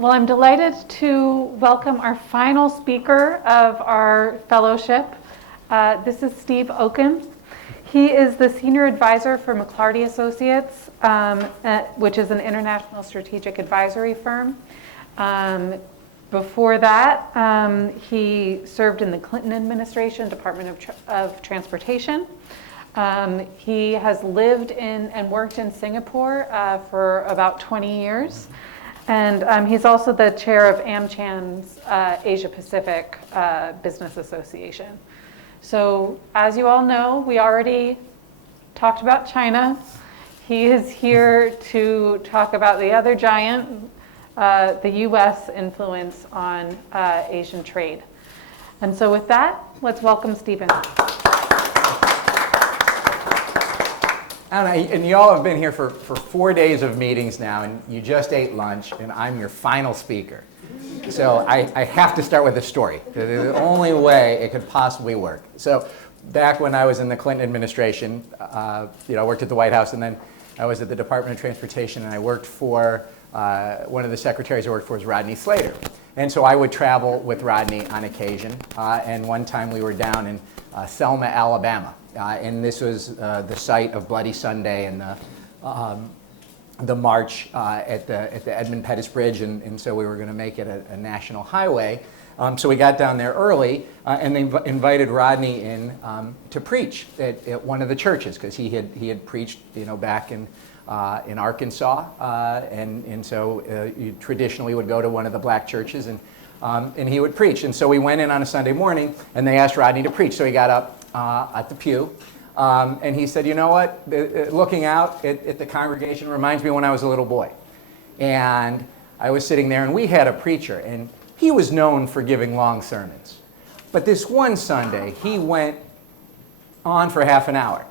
Well, I'm delighted to welcome our final speaker of our fellowship. This is Steve Okens. He is the Senior Advisor for McLarty Associates, which is an international strategic advisory firm. Before that, he served in the Clinton administration, Department of Transportation. He has lived in and worked in Singapore for about 20 years. And he's also the chair of AmCham's Asia Pacific Business Association. So as you all know, we already talked about China. He is here to talk about the other giant, the U.S. influence on Asian trade. And so with that, let's welcome Stephen. And you all have been here for 4 days of meetings now, and you just ate lunch, and I'm your final speaker. So I have to start with a story. It's the only way it could possibly work. So back when I was in the Clinton administration, I worked at the White House, and then I was at the Department of Transportation, and I worked for, one of the secretaries I worked for was Rodney Slater. And so I would travel with Rodney on occasion, and one time we were down in Selma, Alabama. And this was the site of Bloody Sunday and the march at the Edmund Pettus Bridge, and so we were going to make it a national highway. So we got down there early, and they invited Rodney in to preach at one of the churches, because he had preached, back in Arkansas, and so you traditionally would go to one of the black churches, and he would preach. And so we went in on a Sunday morning, and they asked Rodney to preach. So he got up at the pew, and he said, you know what, looking out at the congregation reminds me when I was a little boy. And I was sitting there, and we had a preacher, and he was known for giving long sermons. But this one Sunday, he went on for half an hour,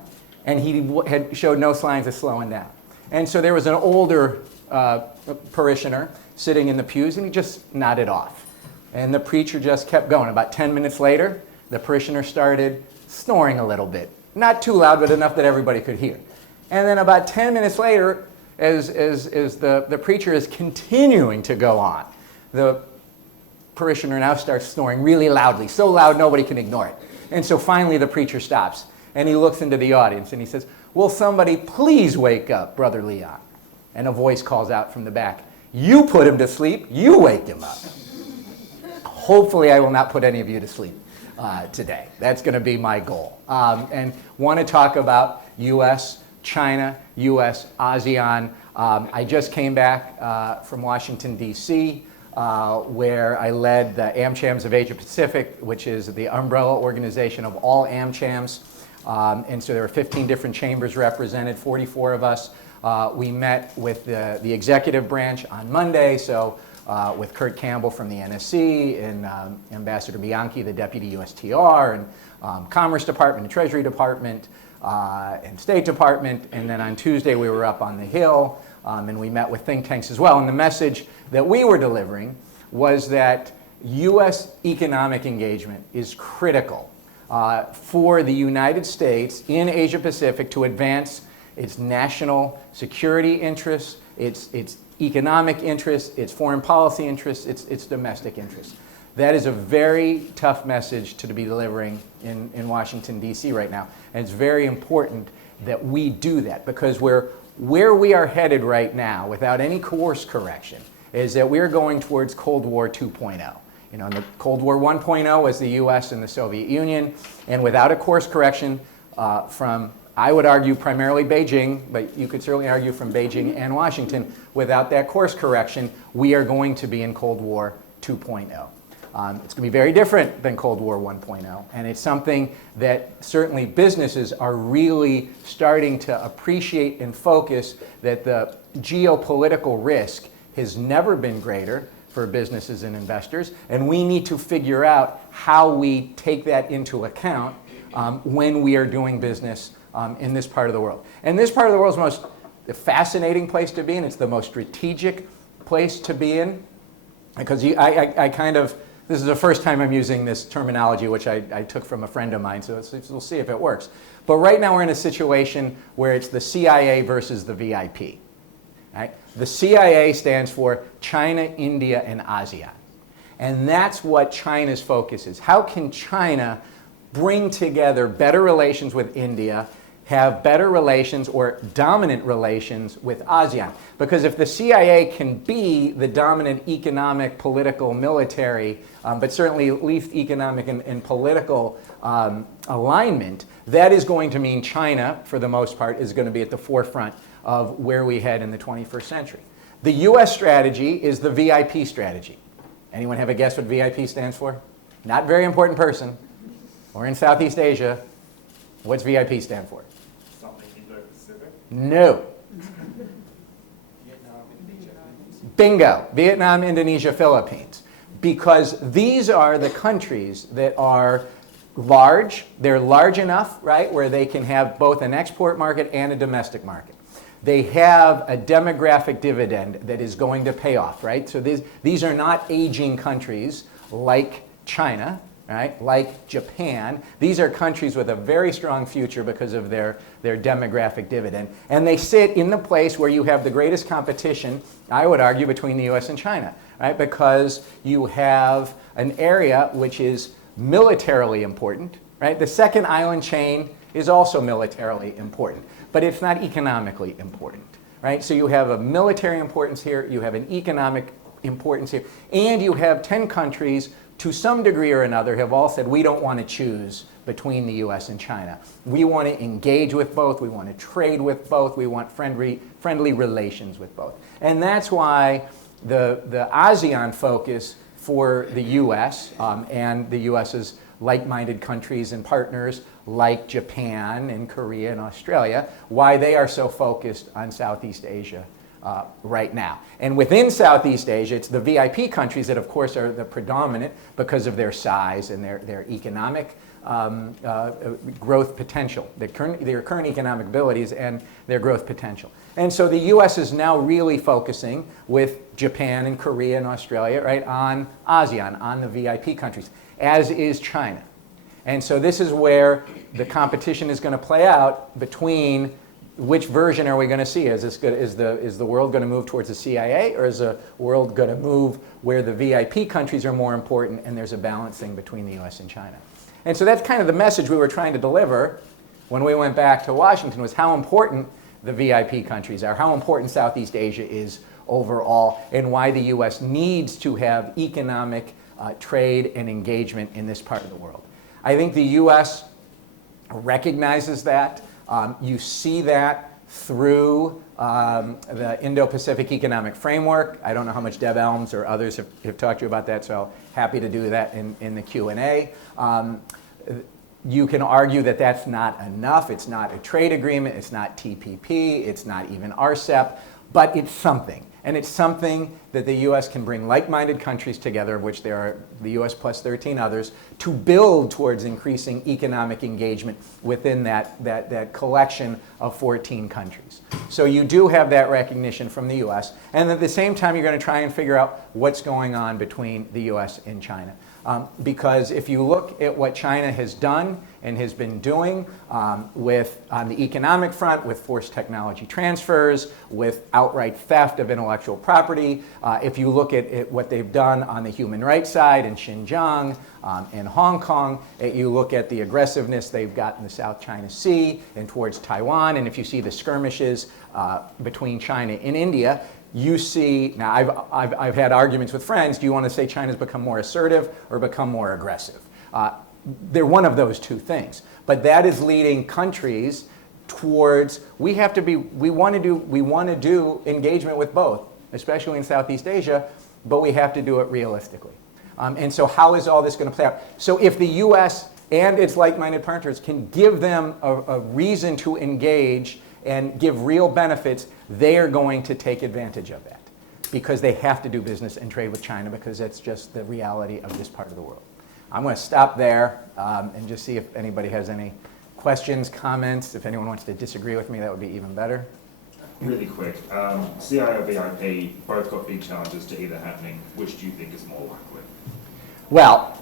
and he had showed no signs of slowing down. And so there was an older parishioner sitting in the pews, and he just nodded off. And the preacher just kept going. About 10 minutes later, the parishioner started snoring a little bit. Not too loud, but enough that everybody could hear. And then about 10 minutes later, as the preacher is continuing to go on, the parishioner now starts snoring really loudly, so loud nobody can ignore it. And so finally the preacher stops, and he looks into the audience, and he says, will somebody please wake up Brother Leon? And a voice calls out from the back, you put him to sleep, you wake him up. Hopefully I will not put any of you to sleep today. That's going to be my goal. And want to talk about U.S. China, U.S. ASEAN. I just came back from Washington, D.C., where I led the AmChams of Asia Pacific, which is the umbrella organization of all AmChams. And so there were 15 different chambers represented, 44 of us. We met with the executive branch on Monday, so with Kurt Campbell from the NSC, and Ambassador Bianchi, the Deputy USTR, and Commerce Department, and Treasury Department, and State Department. And then on Tuesday we were up on the Hill, and we met with think tanks as well. And the message that we were delivering was that U.S. economic engagement is critical for the United States in Asia Pacific to advance its national security interests, its economic interests, its foreign policy interests, its domestic interests. That is a very tough message to be delivering in Washington, D.C. right now. And it's very important that we do that, because where we are headed right now, without any course correction, is that we're going towards Cold War 2.0. And the Cold War 1.0 was the U.S. and the Soviet Union, and without a course correction from, I would argue, primarily Beijing, but you could certainly argue from Beijing and Washington, without that course correction, we are going to be in Cold War 2.0. It's going to be very different than Cold War 1.0, and it's something that certainly businesses are really starting to appreciate and focus, that the geopolitical risk has never been greater for businesses and investors, and we need to figure out how we take that into account when we are doing business in this part of the world. And this part of the world is the most fascinating place to be in. It's the most strategic place to be in, because this is the first time I'm using this terminology, which I took from a friend of mine, so we'll see if it works. But right now we're in a situation where it's the CIA versus the VIP. right? The CIA stands for China, India, and ASEAN. And that's what China's focus is. How can China bring together better relations with India, have better relations or dominant relations with ASEAN? Because if the CIA can be the dominant economic, political, military, but certainly at least economic and political alignment, that is going to mean China, for the most part, is going to be at the forefront of where we head in the 21st century. The U.S. strategy is the VIP strategy. Anyone have a guess what VIP stands for? Not very important person. Or in Southeast Asia, what's VIP stand for? Something Indo-Pacific? No. Vietnam, Indonesia. Bingo. Vietnam, Indonesia, Philippines. Because these are the countries that are large. They're large enough, right, where they can have both an export market and a domestic market. They have a demographic dividend that is going to pay off, right? So these are not aging countries like China, right? Like Japan. These are countries with a very strong future because of their demographic dividend. And they sit in the place where you have the greatest competition, I would argue, between the US and China, right? Because you have an area which is militarily important, right? The second island chain is also militarily important, but it's not economically important, right? So you have a military importance here, you have an economic importance here, and you have 10 countries to some degree or another have all said we don't want to choose between the US and China. We want to engage with both, we want to trade with both, we want friendly relations with both. And that's why the ASEAN focus for the US and the US's like-minded countries and partners like Japan and Korea and Australia, why they are so focused on Southeast Asia right now. And within Southeast Asia, it's the VIP countries that, of course, are the predominant because of their size and their economic growth potential, their current economic abilities and their growth potential. And so the U.S. is now really focusing with Japan and Korea and Australia, right, on ASEAN, on the VIP countries, as is China. And so this is where the competition is going to play out between which version are we going to see? Is the world going to move towards the CIA, or is the world going to move where the VIP countries are more important and there's a balancing between the US and China? And so that's kind of the message we were trying to deliver when we went back to Washington, was how important the VIP countries are, how important Southeast Asia is overall, and why the US needs to have economic trade and engagement in this part of the world. I think the US recognizes that. You see that through the Indo-Pacific Economic Framework. I don't know how much Deb Elms or others have talked to you about that, so happy to do that in the Q&A. You can argue that that's not enough. It's not a trade agreement. It's not TPP. It's not even RCEP. But it's something. And it's something that the U.S. can bring like-minded countries together, of which there are the U.S. plus 13 others, to build towards increasing economic engagement within that collection of 14 countries. So you do have that recognition from the U.S. And at the same time, you're going to try and figure out what's going on between the U.S. and China. Because if you look at what China has done and has been doing on the economic front, with forced technology transfers, with outright theft of intellectual property, if you look at what they've done on the human rights side in Xinjiang, in Hong Kong, you look at the aggressiveness they've got in the South China Sea and towards Taiwan, and if you see the skirmishes between China and India, you see, now I've had arguments with friends, do you want to say China's become more assertive or become more aggressive? They're one of those two things. But that is leading countries towards, we want to do engagement with both, especially in Southeast Asia, but we have to do it realistically. And so how is all this going to play out? So if the US and its like-minded partners can give them a reason to engage and give real benefits, they are going to take advantage of that because they have to do business and trade with China, because that's just the reality of this part of the world. I'm going to stop there and just see if anybody has any questions, comments. If anyone wants to disagree with me, that would be even better. Really quick, CIA or VIP both got big challenges to either happening. Which do you think is more likely? Well,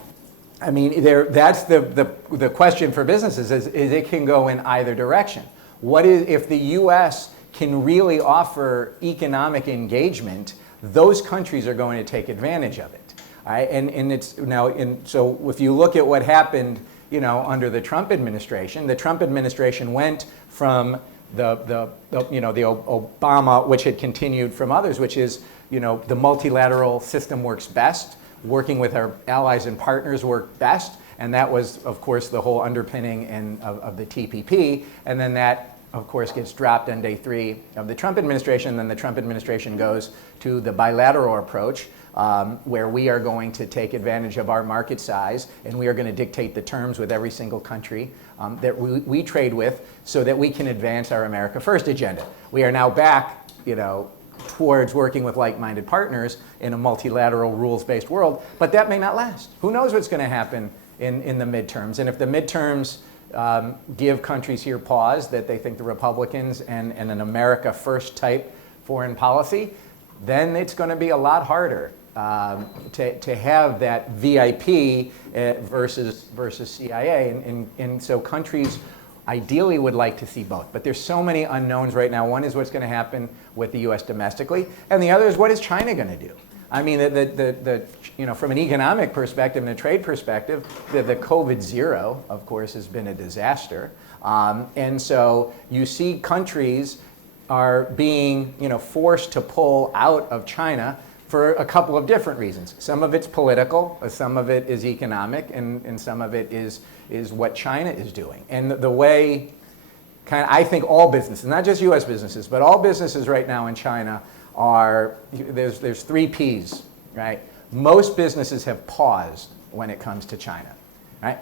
I mean, that's the question for businesses is it can go in either direction. What is if the U.S. can really offer economic engagement, those countries are going to take advantage of it. Right? And it's now, so if you look at what happened, under the Trump administration went from the Obama, which had continued from others, which is, the multilateral system works best, working with our allies and partners work best, and that was, of course, the whole underpinning of the TPP, and then that, of course, gets dropped on day 3 of the Trump administration, and then the Trump administration goes to the bilateral approach, where we are going to take advantage of our market size, and we are going to dictate the terms with every single country that we trade with, so that we can advance our America First agenda. We are now back, towards working with like-minded partners in a multilateral rules-based world, but that may not last. Who knows what's going to happen in the midterms? And if the midterms give countries here pause that they think the Republicans and an America First type foreign policy, then it's going to be a lot harder to have that VIP versus CIA. And so countries ideally would like to see both. But there's so many unknowns right now. One is what's going to happen with the U.S. domestically, and the other is what is China going to do? I mean, from an economic perspective and a trade perspective, the COVID zero, of course, has been a disaster. And so you see countries are being forced to pull out of China for a couple of different reasons. Some of it's political, some of it is economic, and some of it is what China is doing. And the way, I think all businesses, not just U.S. businesses, but all businesses right now in China there's 3 Ps, right? Most businesses have paused when it comes to China, right?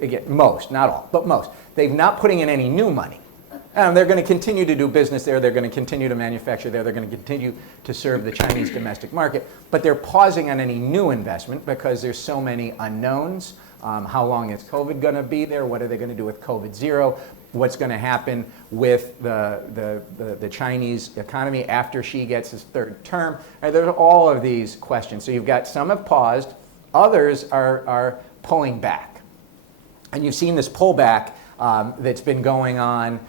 Again, most, not all, but most. They're not putting in any new money. They're going to continue to do business there. They're going to continue to manufacture there. They're going to continue to serve the Chinese domestic market. But they're pausing on any new investment because there's so many unknowns. How long is COVID going to be there? What are they going to do with COVID zero? What's going to happen with the Chinese economy after Xi gets his 3rd term? There's all of these questions. So you've got some have paused. Others are pulling back. And you've seen this pullback that's been going on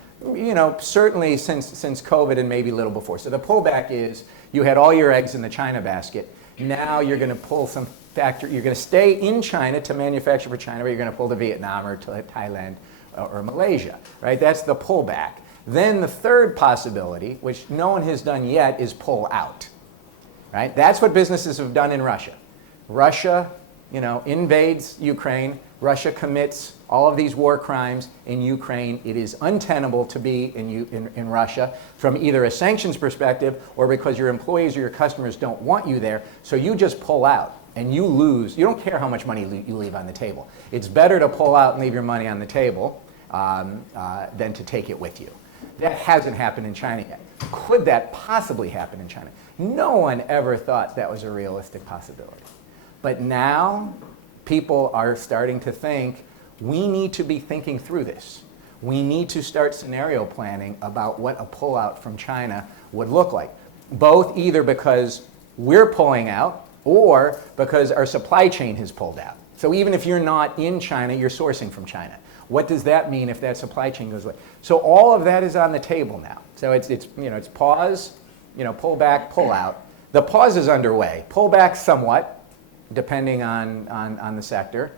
certainly since COVID and maybe a little before. So the pullback is you had all your eggs in the China basket. Now you're going to pull some factory. You're going to stay in China to manufacture for China, but you're going to pull to Vietnam or to Thailand or Malaysia, right? That's the pullback. Then the third possibility, which no one has done yet, is pull out, right? That's what businesses have done in Russia. Russia, invades Ukraine. Russia commits all of these war crimes in Ukraine. It is untenable to be in Russia from either a sanctions perspective or because your employees or your customers don't want you there. So you just pull out and you lose. You don't care how much money you leave on the table. It's better to pull out and leave your money on the table than to take it with you. That hasn't happened in China yet. Could that possibly happen in China? No one ever thought that was a realistic possibility. But now people are starting to think, we need to be thinking through this. We need to start scenario planning about what a pullout from China would look like, both either because we're pulling out or because our supply chain has pulled out. So even if you're not in China, you're sourcing from China. What does that mean if that supply chain goes away? So all of that is on the table now. So it's pause, pull back, pull out. The pause is underway. Pull back somewhat, depending on the sector.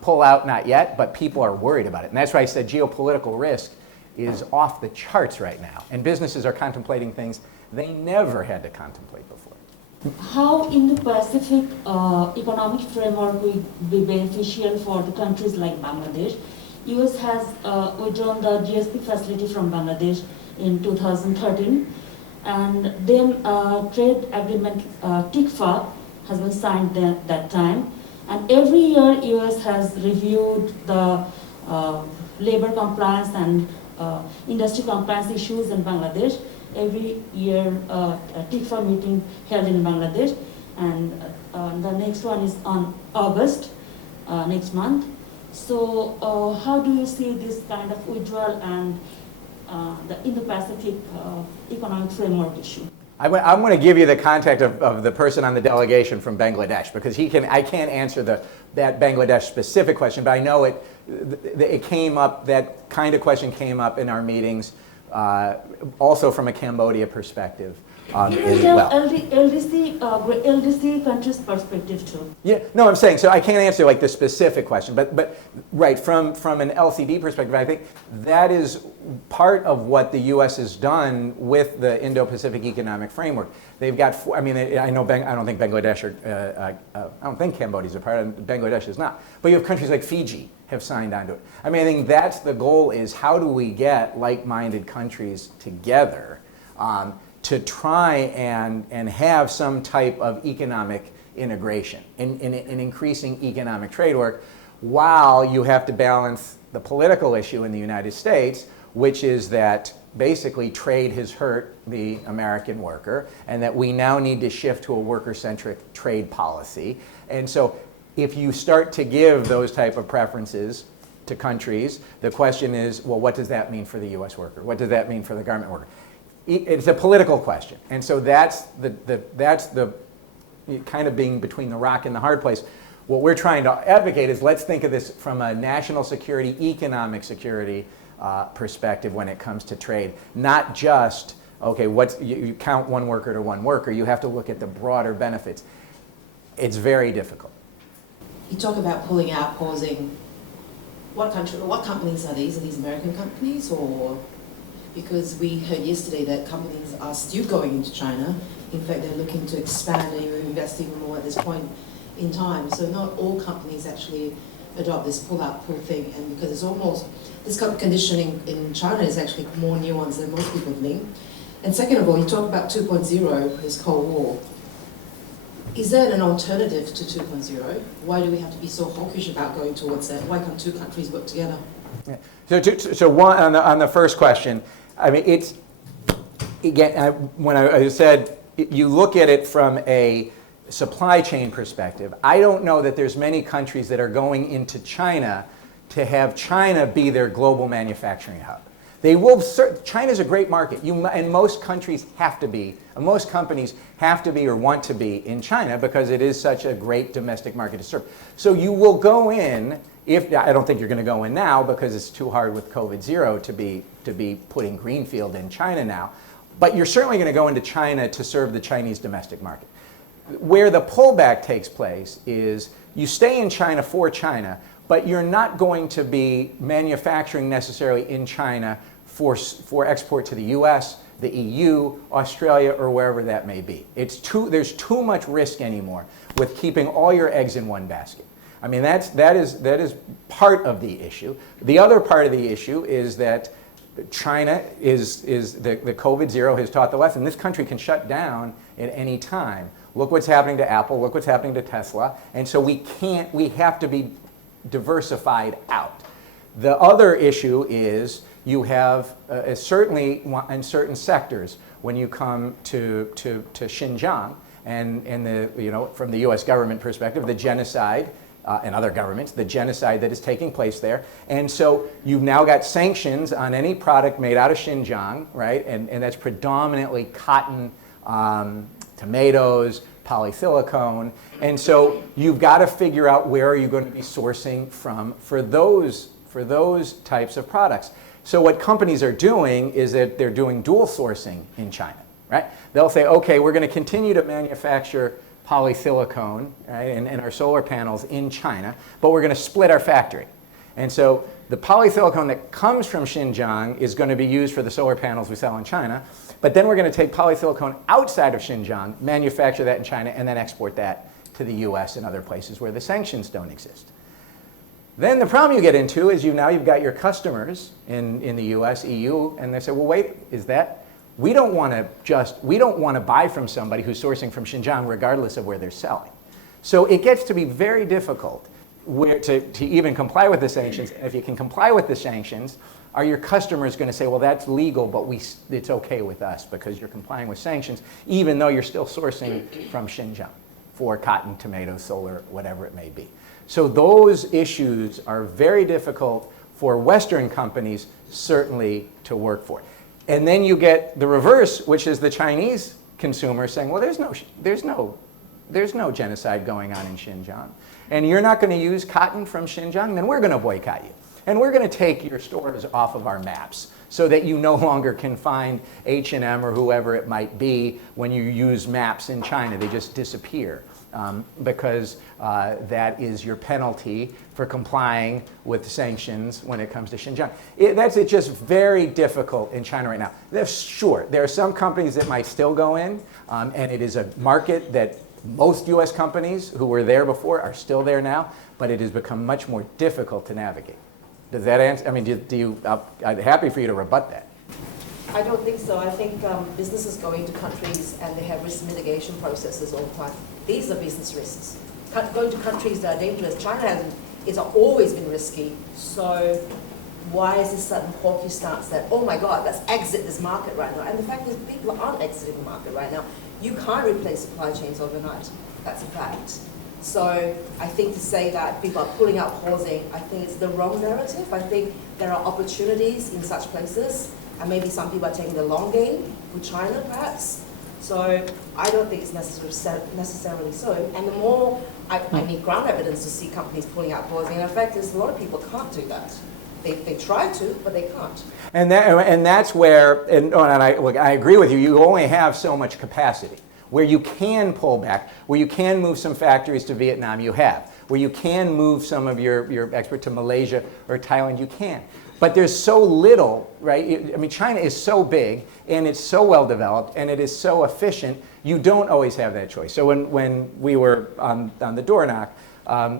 Pull out, not yet, but people are worried about it. And that's why I said geopolitical risk is off the charts right now. And businesses are contemplating things they never had to contemplate before. How Indo-Pacific economic framework will be beneficial for the countries like Bangladesh? U.S. has withdrawn the GSP facility from Bangladesh in 2013. And then trade agreement, TICFA, has been signed that time. And every year, U.S. has reviewed the labor compliance and industry compliance issues in Bangladesh. Every year, a TICFA meeting held in Bangladesh. And the next one is on August, next month. So how do you see this kind of withdrawal and the Indo-Pacific economic framework issue? I'm going to give you the contact of the person on the delegation from Bangladesh, because I can't answer that Bangladesh specific question, but I know it came up, that kind of question came up in our meetings also from a Cambodia perspective You as can well. tell LDC countries' perspective too. Yeah, no, I'm saying, so I can't answer like the specific question, but right, from an LCD perspective, I think that is part of what the U.S. has done with the Indo-Pacific Economic Framework. They've got, I mean, I know, I don't think Bangladesh or, I don't think Cambodia's a part of it, Bangladesh is not. But you have countries like Fiji have signed onto it. I mean, I think that's the goal, is how do we get like-minded countries together to try and have some type of economic integration and increasing economic trade work, while you have to balance the political issue in the United States, which is that basically trade has hurt the American worker, and that we now need to shift to a worker-centric trade policy. And so if you start to give those type of preferences to countries, the question is, well, what does that mean for the US worker? What does that mean for the garment worker? It's a political question. And so that's the kind of being between the rock and the hard place. What we're trying to advocate is, let's think of this from a national security, economic security perspective when it comes to trade. Not just, okay, you count one worker to one worker. You have to look at the broader benefits. It's very difficult. You talk about pulling out, pausing. What companies are these? Are these American companies, or? Because we heard yesterday that companies are still going into China. In fact, they're looking to expand and even invest even more at this point in time. So not all companies actually adopt this pull-out, pull thing. And because it's almost, this kind of conditioning in China is actually more nuanced than most people think. And second of all, you talk about 2.0, this Cold War. Is there an alternative to 2.0? Why do we have to be so hawkish about going towards that? Why can't two countries work together? Yeah. So one, on the first question, I mean, it's, again, when I said, you look at it from a supply chain perspective, I don't know that there's many countries that are going into China to have China be their global manufacturing hub. They will, China's a great market, and most countries have to be, most companies have to be or want to be in China, because it is such a great domestic market to serve. So you will go in, I don't think you're going to go in now, because it's too hard with COVID-0 to be putting greenfield in China now, but you're certainly going to go into China to serve the Chinese domestic market. Where the pullback takes place is, you stay in China for China, but you're not going to be manufacturing necessarily in China for export to the US, the EU, Australia, or wherever that may be. There's too much risk anymore with keeping all your eggs in one basket. I mean, that is part of the issue. The other part of the issue is that China is the COVID-0 has taught the lesson. This country can shut down at any time. Look what's happening to Apple, look what's happening to Tesla. And so we have to be diversified out. The other issue is, you have, certainly in certain sectors, when you come to Xinjiang, and from the US government perspective, the genocide, and other governments, the genocide that is taking place there. And so you've now got sanctions on any product made out of Xinjiang, right? And that's predominantly cotton, tomatoes, polysilicone. And so you've got to figure out where are you going to be sourcing from for those types of products. So what companies are doing is that they're doing dual sourcing in China, right? They'll say, okay, we're going to continue to manufacture polysilicone, right, and our solar panels in China, but we're going to split our factory. And so the polysilicone that comes from Xinjiang is going to be used for the solar panels we sell in China, but then we're going to take polysilicone outside of Xinjiang, manufacture that in China, and then export that to the US and other places where the sanctions don't exist. Then the problem you get into is you've got your customers in the US, EU, and they say, well, wait, we don't want to buy from somebody who's sourcing from Xinjiang regardless of where they're selling. So it gets to be very difficult to even comply with the sanctions. If you can comply with the sanctions, are your customers going to say, well, that's legal, but it's okay with us because you're complying with sanctions, even though you're still sourcing from Xinjiang for cotton, tomatoes, solar, whatever it may be. So those issues are very difficult for Western companies certainly to work for. And then you get the reverse, which is the Chinese consumer saying, well, there's no genocide going on in Xinjiang, and you're not going to use cotton from Xinjiang, then we're going to boycott you. and we're going to take your stores off of our maps so that you no longer can find H&M or whoever it might be when you use maps in China. They just disappear. Because that is your penalty for complying with sanctions when it comes to Xinjiang. It's just very difficult in China right now. Sure, there are some companies that might still go in, and it is a market that most U.S. companies who were there before are still there now, but it has become much more difficult to navigate. Does that answer? I mean, I'm happy for you to rebut that. I don't think so. I think businesses go into countries and they have risk mitigation processes all the time. These are business risks. Going to countries that are dangerous. China it's always been risky. So why is this sudden hawkish stance that, oh my God, let's exit this market right now? And the fact is people aren't exiting the market right now. You can't replace supply chains overnight. That's a fact. So I think to say that people are pulling out, pausing, I think it's the wrong narrative. I think there are opportunities in such places. And maybe some people are taking the long game with China, perhaps. So I don't think it's necessarily so. And the more I need ground evidence to see companies pulling out, pausing. And the fact is, a lot of people can't do that. They try to, but they can't. And that's where, and I agree with you. You only have so much capacity. Where you can pull back, where you can move some factories to Vietnam, you have. Where you can move some of your export to Malaysia or Thailand, you can. But there's so little, right? I mean, China is so big, and it's so well developed, and it is so efficient, you don't always have that choice. So when we were on the door knock,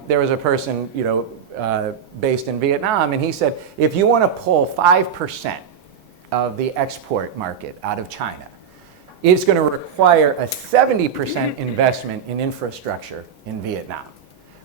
there was a person, based in Vietnam, and he said, if you want to pull 5% of the export market out of China, it's going to require a 70% investment in infrastructure in Vietnam.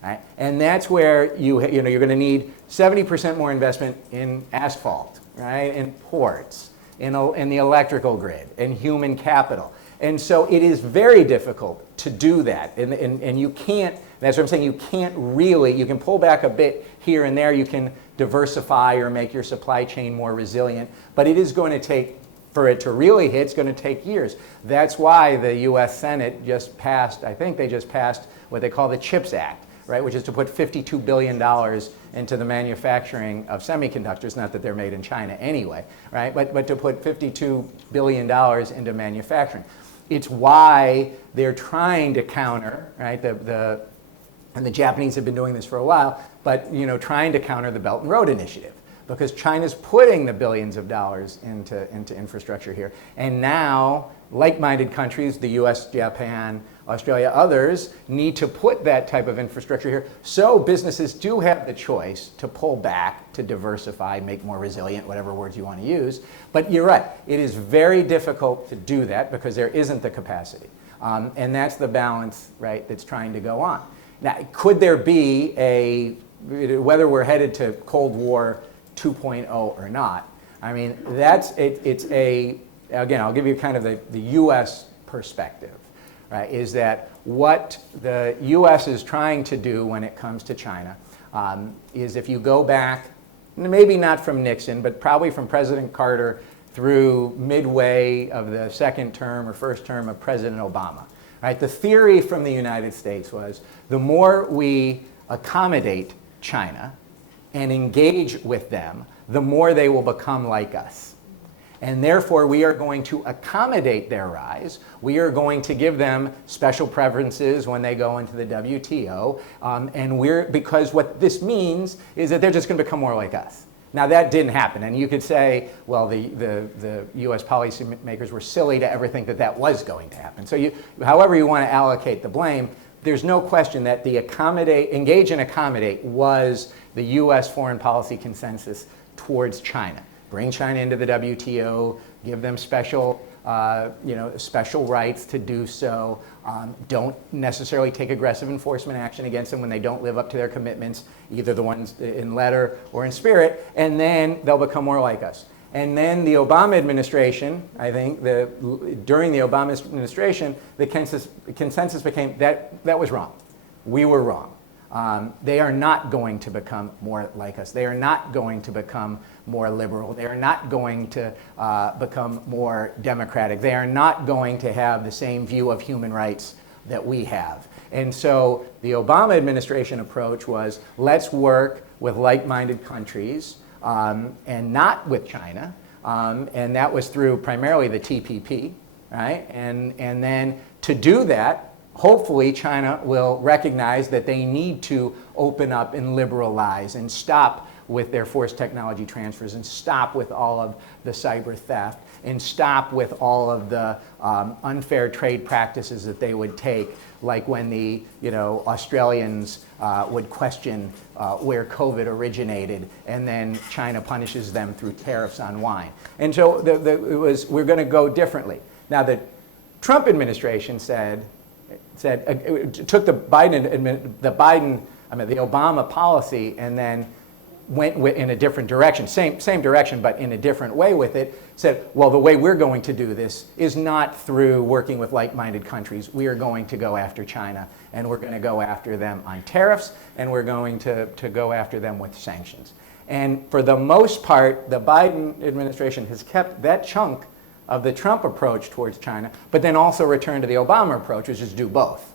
Right? And that's where you're going to need 70% more investment in asphalt, right? In ports, in the electrical grid, in human capital. And so it is very difficult to do that. And you can't, that's what I'm saying, you can't really, you can pull back a bit here and there, you can diversify or make your supply chain more resilient, but it is going to take, for it to really hit, it's going to take years. That's why the U.S. Senate just passed, I think they just passed what they call the CHIPS Act, right, which is to put $52 billion into the manufacturing of semiconductors, not that they're made in China anyway, right, but to put $52 billion into manufacturing. It's why they're trying to counter, right, and the Japanese have been doing this for a while, but trying to counter the Belt and Road Initiative, because China's putting the billions of dollars into infrastructure here. And now, like-minded countries, the US, Japan, Australia, others, need to put that type of infrastructure here. So businesses do have the choice to pull back, to diversify, make more resilient, whatever words you want to use. But you're right, it is very difficult to do that because there isn't the capacity. And that's the balance, right, that's trying to go on. Now, could there be whether we're headed to Cold War 2.0 or not, I mean, again, I'll give you kind of the U.S. perspective, right, is that what the U.S. is trying to do when it comes to China is, if you go back, maybe not from Nixon, but probably from President Carter through midway of the second term or first term of President Obama, right, the theory from the United States was the more we accommodate China and engage with them, the more they will become like us. And therefore, we are going to accommodate their rise. We are going to give them special preferences when they go into the WTO. Because what this means is that they're just going to become more like us. Now, that didn't happen. And you could say, well, the U.S. policymakers were silly to ever think that that was going to happen. So however you want to allocate the blame, there's no question that the engage and accommodate was the U.S. foreign policy consensus towards China. Bring China into the WTO, give them special rights to do so. Don't necessarily take aggressive enforcement action against them when they don't live up to their commitments, either the ones in letter or in spirit, and then they'll become more like us. And then the Obama administration, I think, during the Obama administration, the consensus became that was wrong. We were wrong. They are not going to become more like us. They are not going to become more liberal. They are not going to become more democratic. They are not going to have the same view of human rights that we have. And so the Obama administration approach was, let's work with like-minded countries and not with China. And that was through primarily the TPP, right? And then to do that, hopefully China will recognize that they need to open up and liberalize and stop with their forced technology transfers and stop with all of the cyber theft and stop with all of the unfair trade practices that they would take, like when the Australians would question where COVID originated, and then China punishes them through tariffs on wine. And so we're going to go differently. Now the Trump administration took the Obama policy and then went in a different direction, same direction, but in a different way with it, said, well, the way we're going to do this is not through working with like-minded countries. We are going to go after China, and we're going to go after them on tariffs, and we're going to go after them with sanctions. And for the most part, the Biden administration has kept that chunk of the Trump approach towards China, but then also returned to the Obama approach, which is do both.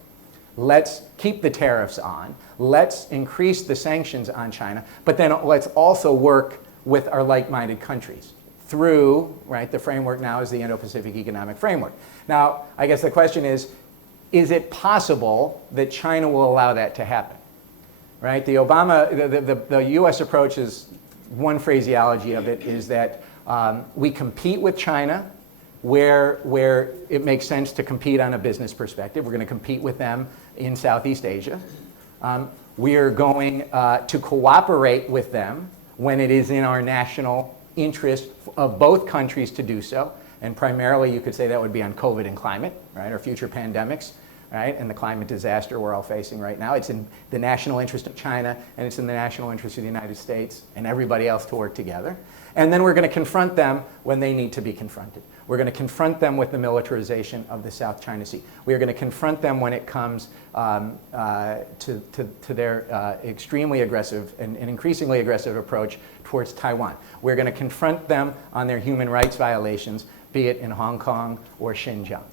Let's keep the tariffs on. Let's increase the sanctions on China, but then let's also work with our like-minded countries through, right, the framework now is the Indo-Pacific Economic Framework. Now, I guess the question is it possible that China will allow that to happen? Right? The U.S. approach is, one phraseology of it is that we compete with China where it makes sense to compete on a business perspective. We're going to compete with them in Southeast Asia. We are going to cooperate with them when it is in our national interest of both countries to do so. And primarily, you could say that would be on COVID and climate, right, or future pandemics, right, and the climate disaster we're all facing right now. It's in the national interest of China, and it's in the national interest of the United States and everybody else to work together. And then we're going to confront them when they need to be confronted. We're going to confront them with the militarization of the South China Sea. We are going to confront them when it comes to their extremely aggressive and increasingly aggressive approach towards Taiwan. We're going to confront them on their human rights violations, be it in Hong Kong or Xinjiang.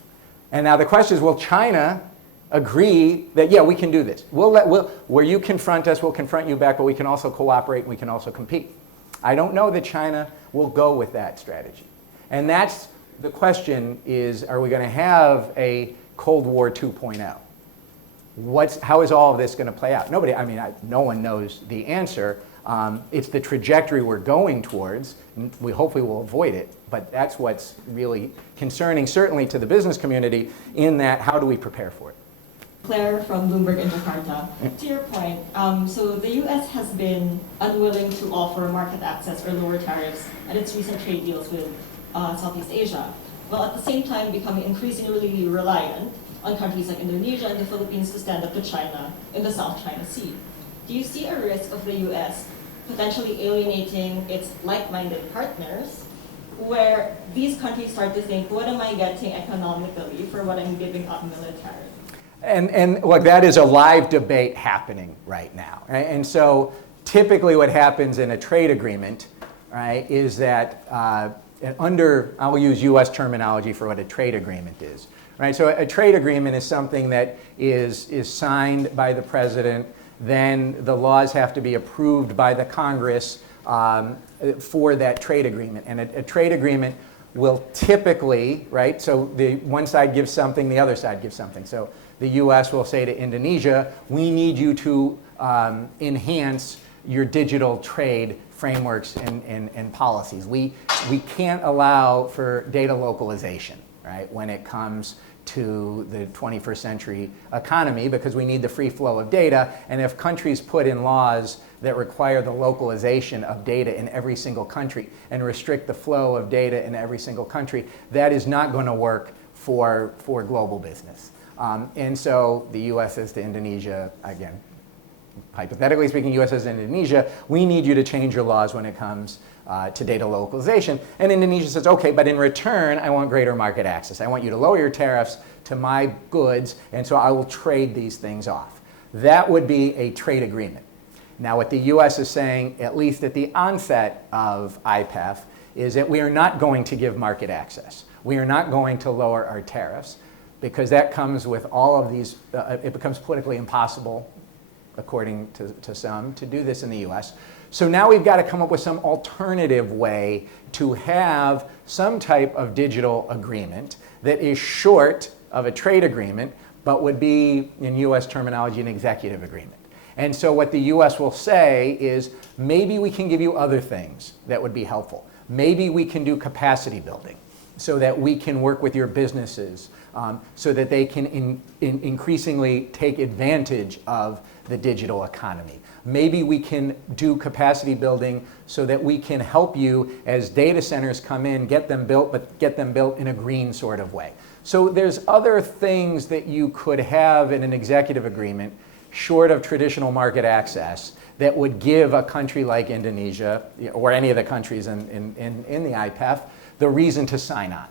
And now the question is, will China agree that, yeah, we can do this? Where you confront us, we'll confront you back, but we can also cooperate and we can also compete. I don't know that China will go with that strategy. And that's the question is, are we going to have a Cold War 2.0? How is all of this going to play out? No one knows the answer. It's the trajectory we're going towards. We hopefully will avoid it, but that's what's really concerning, certainly to the business community, in that how do we prepare for it? Claire from Bloomberg in Jakarta. To your point, so the U.S. has been unwilling to offer market access or lower tariffs at its recent trade deals with Southeast Asia, while at the same time becoming increasingly reliant on countries like Indonesia and the Philippines to stand up to China in the South China Sea. Do you see a risk of the U.S. potentially alienating its like-minded partners, where these countries start to think, what am I getting economically for what I'm giving up militarily? And look, that is a live debate happening right now. Right? And so typically what happens in a trade agreement, right, is that I'll use U.S. terminology for what a trade agreement is. Right? So a trade agreement is something that is signed by the president. Then the laws have to be approved by the Congress for that trade agreement. And a trade agreement will typically, right, so the one side gives something, the other side gives something. So the U.S. will say to Indonesia, we need you to enhance your digital trade frameworks and policies. We can't allow for data localization, right, when it comes to the 21st century economy, because we need the free flow of data. And if countries put in laws that require the localization of data in every single country and restrict the flow of data in every single country, that is not going to work for global business. And so the U.S. says to Indonesia, again, hypothetically speaking, U.S. says to Indonesia, we need you to change your laws when it comes to data localization. And Indonesia says, okay, but in return, I want greater market access. I want you to lower your tariffs to my goods, and so I will trade these things off. That would be a trade agreement. Now, what the U.S. is saying, at least at the onset of IPEF, is that we are not going to give market access. We are not going to lower our tariffs. because that comes with all of these, it becomes politically impossible, according to some, to do this in the US. So now we've got to come up with some alternative way to have some type of digital agreement that is short of a trade agreement, but would be, in US terminology, an executive agreement. And so what the US will say is, maybe we can give you other things that would be helpful. Maybe we can do capacity building so that we can work with your businesses so that they can increasingly take advantage of the digital economy. Maybe we can do capacity building so that we can help you as data centers come in, get them built, but get them built in a green sort of way. So there's other things that you could have in an executive agreement, short of traditional market access, that would give a country like Indonesia, or any of the countries in the IPEF, the reason to sign on.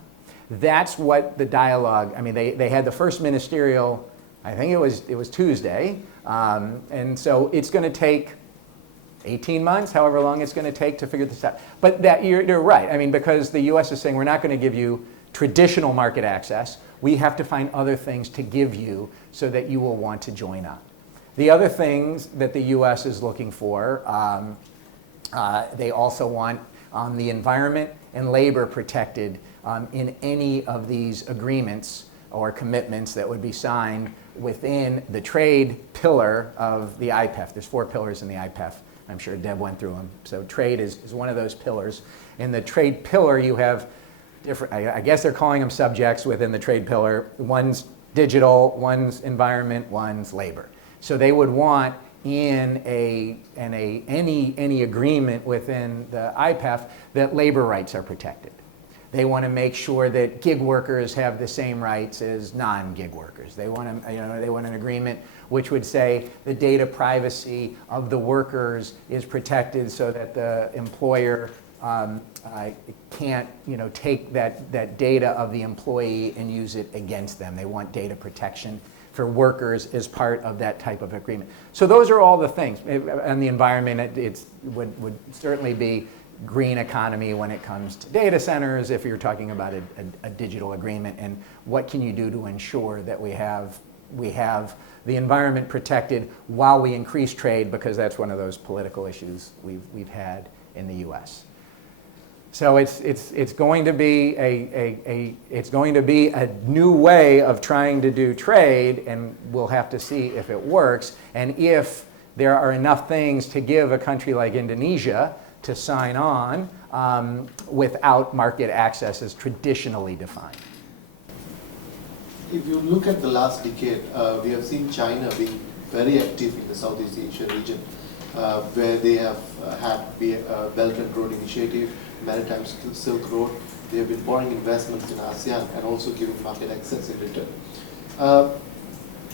That's what the dialogue, I mean, they had the first ministerial, I think it was Tuesday, and so it's going to take 18 months, however long it's going to take to figure this out. But that you're right, I mean, because the US is saying we're not going to give you traditional market access, we have to find other things to give you so that you will want to join up. The other things that the US is looking for, they also want the environment and labor protected in any of these agreements or commitments that would be signed within the trade pillar of the IPEF. There's 4 pillars in the IPEF. I'm sure Deb went through them. So trade is one of those pillars. In the trade pillar, you have different, I guess they're calling them subjects within the trade pillar. One's digital, one's environment, one's labor. So they would want in any agreement within the IPEF that labor rights are protected. They want to make sure that gig workers have the same rights as non-gig workers. They want they want an agreement which would say the data privacy of the workers is protected so that the employer can't take that data of the employee and use it against them. They want data protection for workers as part of that type of agreement. So those are all the things. And the environment, it would certainly be green economy when it comes to data centers, if you're talking about a digital agreement, and what can you do to ensure that we have the environment protected while we increase trade, because that's one of those political issues we've had in the US. So it's going to be a new way of trying to do trade, and we'll have to see if it works and if there are enough things to give a country like Indonesia to sign on without market access as traditionally defined. If you look at the last decade, we have seen China being very active in the Southeast Asian region, where they have had Belt and Road Initiative, Maritime Silk Road. They have been pouring investments in ASEAN and also giving market access in return.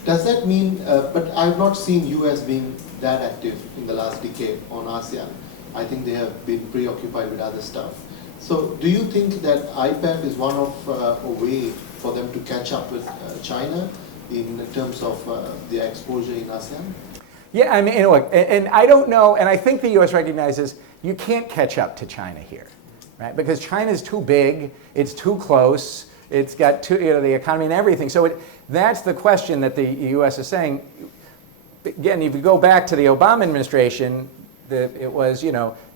Does that mean, but I have not seen US being that active in the last decade on ASEAN. I think they have been preoccupied with other stuff. So do you think that IPEF is one of a way for them to catch up with China in terms of their exposure in ASEAN? Yeah, I mean, look, and I don't know, and I think the US recognizes you can't catch up to China here, right? Because China's too big, it's too close, it's got the economy and everything. So that's the question that the US is saying. Again, if you go back to the Obama administration, it was,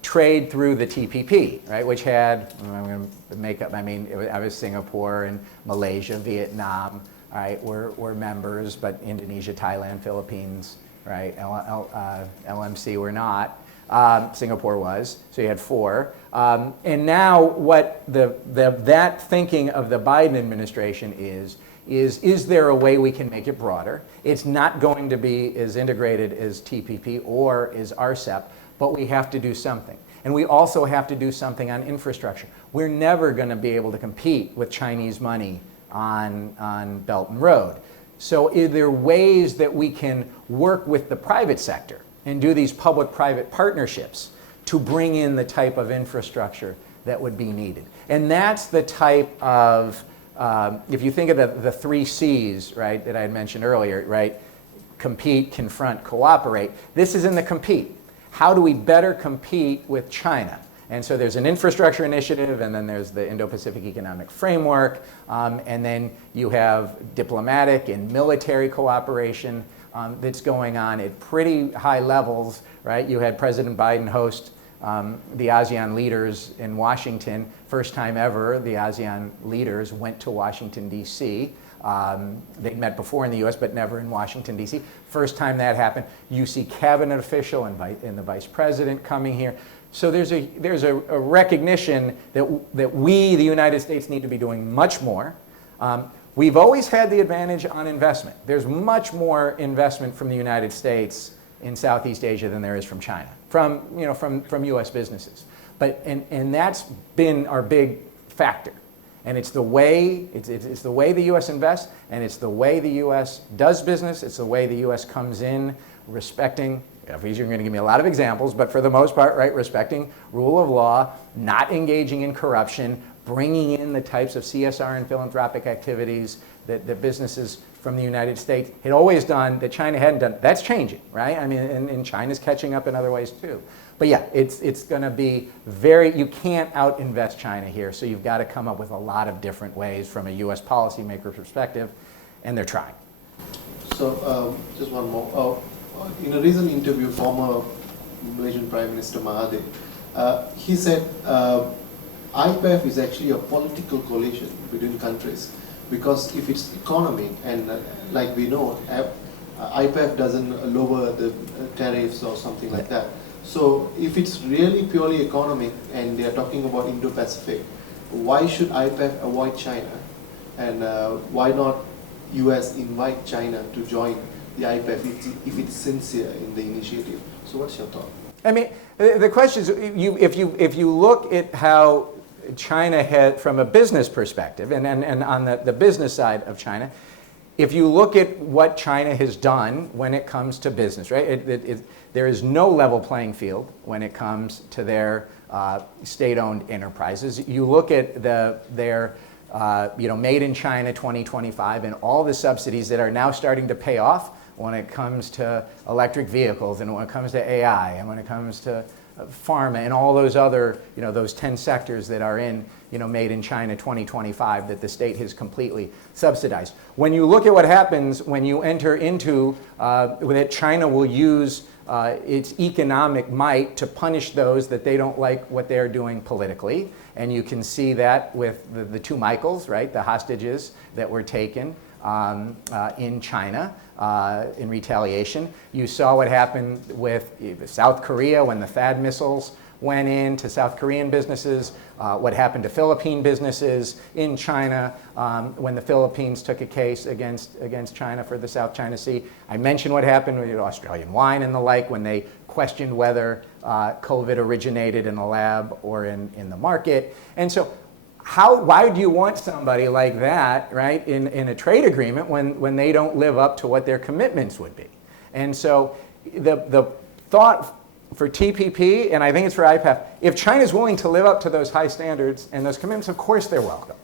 trade through the TPP, right? Which had, I'm going to make up, I mean, I was Singapore and Malaysia, Vietnam, right, were members, but Indonesia, Thailand, Philippines, right, LMC were not. Singapore was, so you had 4. And now what that thinking of the Biden administration is there a way we can make it broader? It's not going to be as integrated as TPP or as RCEP, but we have to do something. And we also have to do something on infrastructure. We're never going to be able to compete with Chinese money on Belt and Road. So are there ways that we can work with the private sector and do these public-private partnerships to bring in the type of infrastructure that would be needed? And that's the type of, if you think of the 3 C's, right, that I had mentioned earlier, right, compete, confront, cooperate, this is in the compete. How do we better compete with China? And so there's an infrastructure initiative, and then there's the Indo-Pacific Economic Framework, and then you have diplomatic and military cooperation that's going on at pretty high levels, right? You had President Biden host the ASEAN leaders in Washington. First time ever, the ASEAN leaders went to Washington, D.C. They'd met before in the U.S., but never in Washington, D.C. First time that happened. You see cabinet official and the vice president coming here. So there's a recognition that we, the United States, need to be doing much more. We've always had the advantage on investment. There's much more investment from the United States in Southeast Asia than there is from China, from U.S. businesses. And that's been our big factor. And it's the way it's the way the U.S. invests, and it's the way the U.S. does business. It's the way the U.S. comes in, respecting. You're going to give me a lot of examples, but for the most part, right, respecting rule of law, not engaging in corruption, bringing in the types of CSR and philanthropic activities that businesses from the United States had always done that China hadn't done. That's changing, right? I mean, and China's catching up in other ways too. But yeah, it's going to be you can't out-invest China here, so you've got to come up with a lot of different ways from a U.S. policymaker perspective, and they're trying. So just one more. In a recent interview, former Malaysian Prime Minister Mahathir, he said IPEF is actually a political coalition between countries, because if it's economy, and like we know, IPEF doesn't lower the tariffs or something like that. So if it's really purely economic and they're talking about Indo-Pacific, why should IPEF avoid China? And why not US invite China to join the IPEF if it's sincere in the initiative? So what's your thought? I mean, the question is, if you look at how China had, from a business perspective, and on the business side of China, if you look at what China has done when it comes to business, right, there is no level playing field when it comes to their state-owned enterprises. You look at their Made in China 2025 and all the subsidies that are now starting to pay off when it comes to electric vehicles, and when it comes to AI, and when it comes to pharma, and all those other, those 10 sectors that are in, Made in China 2025 that the state has completely subsidized. When you look at what happens when you enter into that China will use its economic might to punish those that they don't like what they're doing politically, and you can see that with the two Michaels, right, the hostages that were taken in China in retaliation. You saw what happened with South Korea when the THAAD missiles went into South Korean businesses, what happened to Philippine businesses in China when the Philippines took a case against China for the South China Sea. I mentioned what happened with Australian wine and the like when they questioned whether COVID originated in a lab or in the market. And so why do you want somebody like that, right, in a trade agreement when they don't live up to what their commitments would be? And so the thought for TPP, and I think it's for IPEF, if China's willing to live up to those high standards and those commitments, of course they're welcome.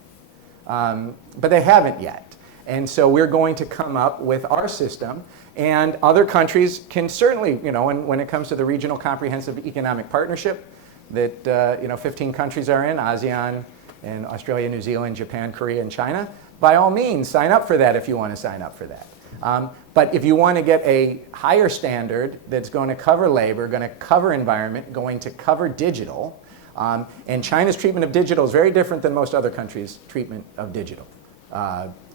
But they haven't yet. And so we're going to come up with our system, and other countries can certainly, when it comes to the Regional Comprehensive Economic Partnership that 15 countries are in, ASEAN and Australia, New Zealand, Japan, Korea, and China, by all means, sign up for that if you want to sign up for that. But if you want to get a higher standard that's going to cover labor, going to cover environment, going to cover digital, and China's treatment of digital is very different than most other countries' treatment of digital,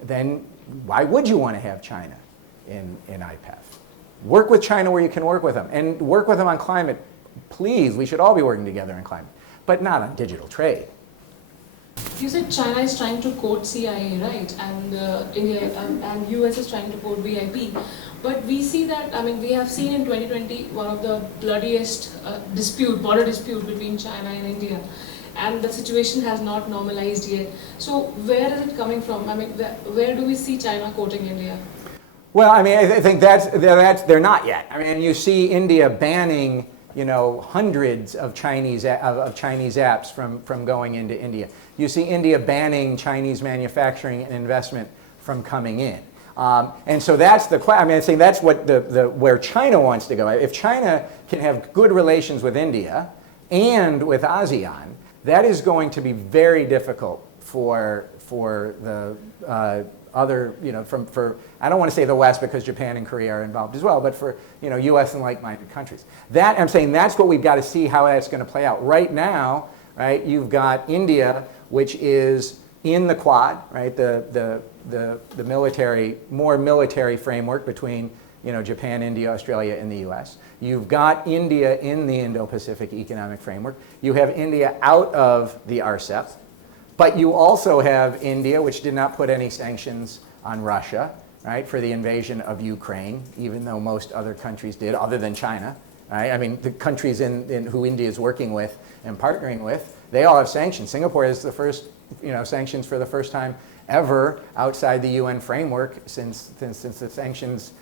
then why would you want to have China in IPEF? Work with China where you can work with them, and work with them on climate. Please, we should all be working together on climate, but not on digital trade. You said China is trying to quote CIA, right? And India and US is trying to quote VIP. But we see that, we have seen in 2020 one of the bloodiest border dispute between China and India. And the situation has not normalized yet. So where is it coming from? Where do we see China quoting India? Well, I think they're not yet. You see India banning, hundreds of Chinese apps from going into India. You see India banning Chinese manufacturing and investment from coming in. And so that's I'm saying that's what where China wants to go. If China can have good relations with India, and with ASEAN, that is going to be very difficult for the other, for, I don't want to say the West because Japan and Korea are involved as well, but for, U.S. and like-minded countries. That, I'm saying that's what we've got to see how that's going to play out. Right now, right, you've got India, which is in the Quad, right, the more military framework between, Japan, India, Australia, and the U.S. You've got India in the Indo-Pacific Economic Framework. You have India out of the RCEP. But you also have India, which did not put any sanctions on Russia, right, for the invasion of Ukraine, even though most other countries did, other than China. Right? I mean, the countries in who India is working with and partnering with, they all have sanctions. Singapore has the first, sanctions for the first time ever outside the UN framework since the sanctions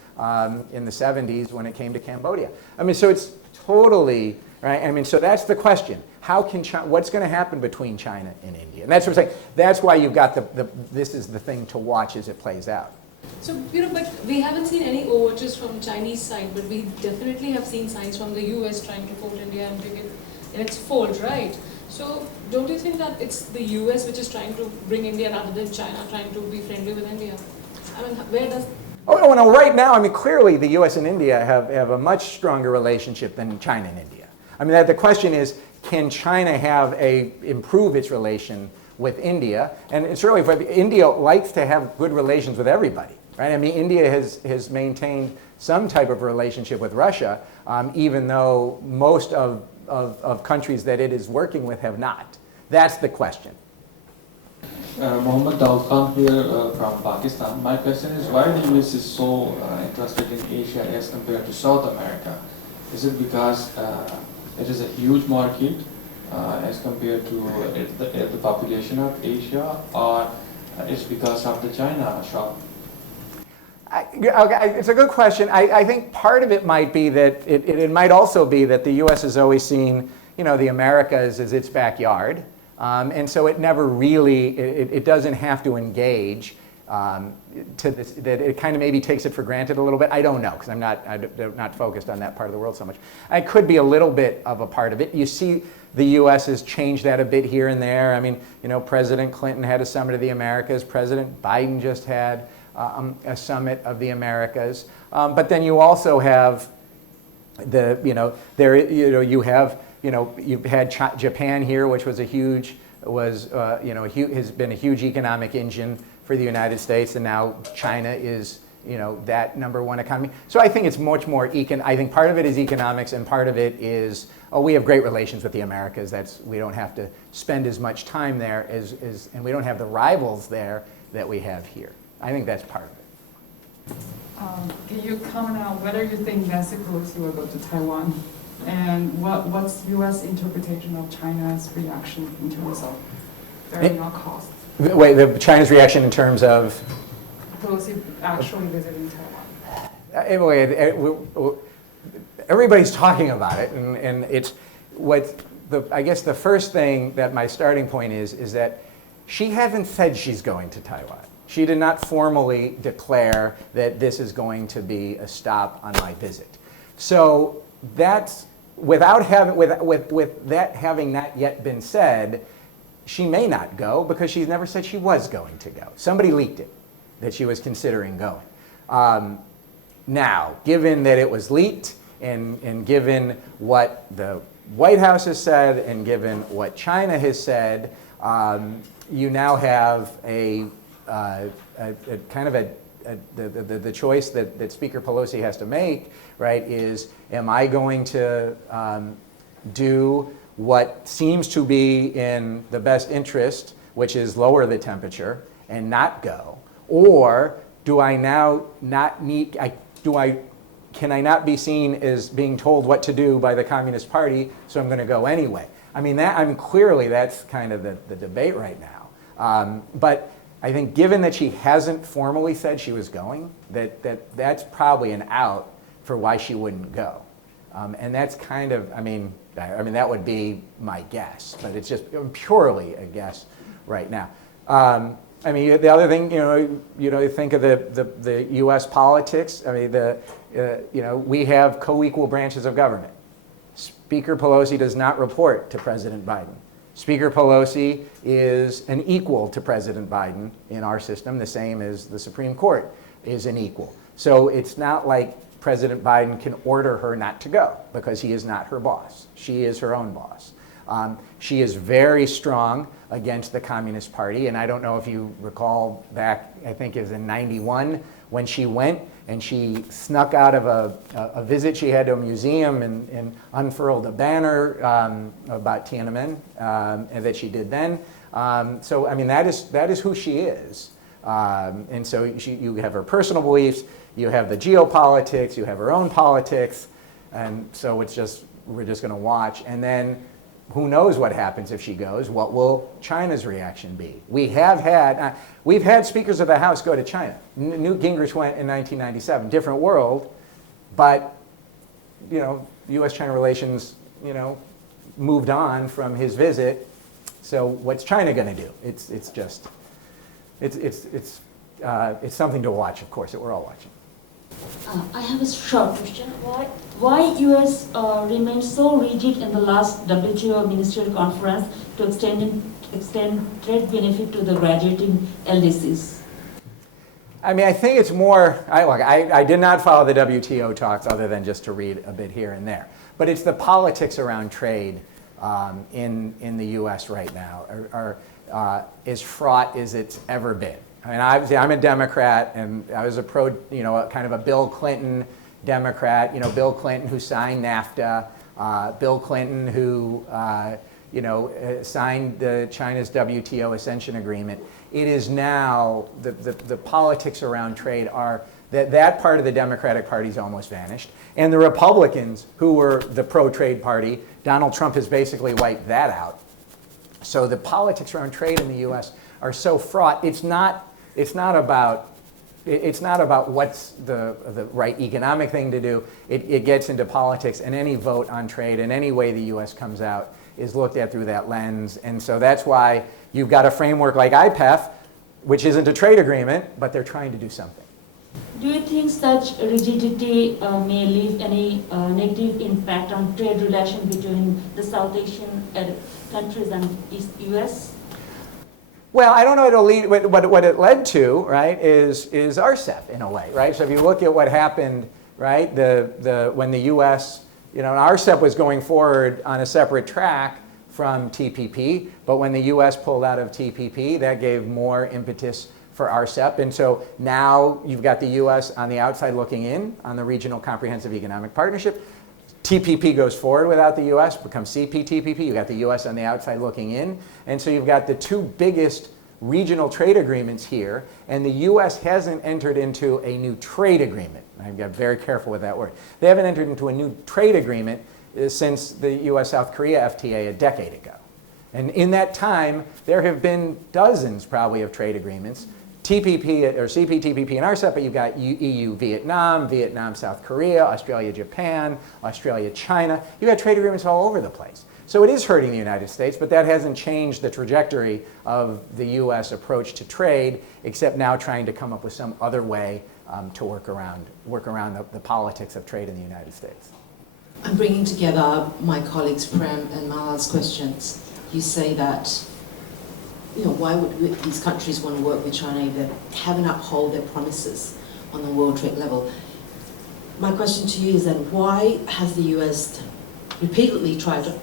in the 70s when it came to Cambodia. I mean, so it's totally, right? I mean, so that's the question. How can China, what's going to happen between China and India? And that's what I'm saying. That's why you've got this is the thing to watch as it plays out. So, but we haven't seen any overtures from Chinese side, but we definitely have seen signs from the US trying to quote India and take it in its fold, right? So, don't you think that it's the US which is trying to bring India rather than China trying to be friendly with India? I mean, where does... Oh, no, right now, I mean, clearly the US and India have a much stronger relationship than China and India. I mean, the question is, can China improve its relation with India? And it's really, India likes to have good relations with everybody, right? I mean, India has maintained some type of relationship with Russia, even though most of countries that it is working with have not. That's the question. Mohammed Daud Khan here from Pakistan. My question is, why the US is so interested in Asia as compared to South America? Is it because it is a huge market as compared to the population of Asia, or it's because of the China shock? Okay, it's a good question. I think part of it might be that it might also be that the U.S. has always seen, the Americas as its backyard, and so it never really, it doesn't have to engage to this, that it kind of maybe takes it for granted a little bit. I don't know, because I'm not focused on that part of the world so much. It could be a little bit of a part of it. You see the U.S. has changed that a bit here and there. I mean, President Clinton had a Summit of the Americas. President Biden just had a Summit of the Americas. But then you also have you've had Japan here, which was has been a huge economic engine for the United States, and now China is, that #1 economy. So I think it's much more I think part of it is economics, and part of it is, we have great relations with the Americas. We don't have to spend as much time there and we don't have the rivals there that we have here. I think that's part of it. Can you comment on whether you think Nancy Pelosi will go to Taiwan, and what's U.S. interpretation of China's reaction in terms of bearing our costs? Wait, China's reaction in terms of? Pelosi actually visiting Taiwan. Anyway, everybody's talking about it, and it's I guess the first thing that my starting point is that she hasn't said she's going to Taiwan. She did not formally declare that this is going to be a stop on my visit. So that's with that having not yet been said, she may not go because she's never said she was going to go. Somebody leaked it that she was considering going. Now, given that it was leaked, and given what the White House has said, and given what China has said, you now have a kind of the choice that Speaker Pelosi has to make, right, is, am I going to do what seems to be in the best interest, which is lower the temperature and not go, or do I now not need, can I not be seen as being told what to do by the Communist Party, so I'm going to go anyway? Clearly that's kind of the debate right now. But I think given that she hasn't formally said she was going, that's probably an out for why she wouldn't go. And that's kind of, that would be my guess, but it's just purely a guess right now. The other thing, you think of the U.S. politics. We have co-equal branches of government, Speaker Pelosi does not report to President Biden. Speaker Pelosi is an equal to President Biden in our system, the same as the Supreme Court is an equal. So it's not like President Biden can order her not to go because he is not her boss. She is her own boss. She is very strong against the Communist Party, and I don't know if you recall back, I think it was in '91, when she went and she snuck out of a visit she had to a museum and unfurled a banner about Tiananmen and that she did then. So I mean, that is who she is. And so you have her personal beliefs, you have the geopolitics, you have her own politics, and so we're just going to watch. And then who knows what happens if she goes? What will China's reaction be? We've had speakers of the House go to China. Newt Gingrich went in 1997, different world, but U.S. China relations, moved on from his visit. So what's China going to do? It's something to watch, of course, that we're all watching. I have a short question. Why U.S. remained so rigid in the last WTO ministerial conference to extend trade benefit to the graduating LDCs? I mean, I think it's more, I did not follow the WTO talks other than just to read a bit here and there. But it's the politics around trade in the U.S. right now are as fraught as it's ever been. I mean, obviously, I'm a Democrat, and I was a kind of a Bill Clinton Democrat. Bill Clinton who signed NAFTA, Bill Clinton who signed China's WTO Accession Agreement. It is now the politics around trade are that part of the Democratic Party's almost vanished, and the Republicans who were the pro-trade party, Donald Trump has basically wiped that out. So the politics around trade in the U.S. are so fraught. It's not about what's the right economic thing to do. It gets into politics, and any vote on trade and any way the U.S. comes out is looked at through that lens. And so that's why you've got a framework like IPEF, which isn't a trade agreement, but they're trying to do something. Do you think such rigidity may leave any negative impact on trade relations between the South Asian countries and East U.S.? Well, I don't know what it led to, right, is RCEP in a way, right? So if you look at what happened, right, when the U.S., RCEP was going forward on a separate track from TPP, but when the U.S. pulled out of TPP, that gave more impetus for RCEP. And so now you've got the U.S. on the outside looking in on the Regional Comprehensive Economic Partnership. TPP goes forward without the U.S., becomes CPTPP. You've got the U.S. on the outside looking in. And so you've got the two biggest regional trade agreements here, and the U.S. hasn't entered into a new trade agreement. I've got to be very careful with that word. They haven't entered into a new trade agreement since the U.S.-South Korea FTA a decade ago. And in that time, there have been dozens probably of trade agreements. TPP or CPTPP and RCEP, but you've got EU, Vietnam, South Korea, Australia, Japan, Australia, China. You've got trade agreements all over the place. So it is hurting the United States, but that hasn't changed the trajectory of the U.S. approach to trade, except now trying to come up with some other way to work around the politics of trade in the United States. I'm bringing together my colleagues Prem and Mala's questions. You say that why would these countries want to work with China if they haven't upheld their promises on the world trade level? My question to you is that why has the US repeatedly tried to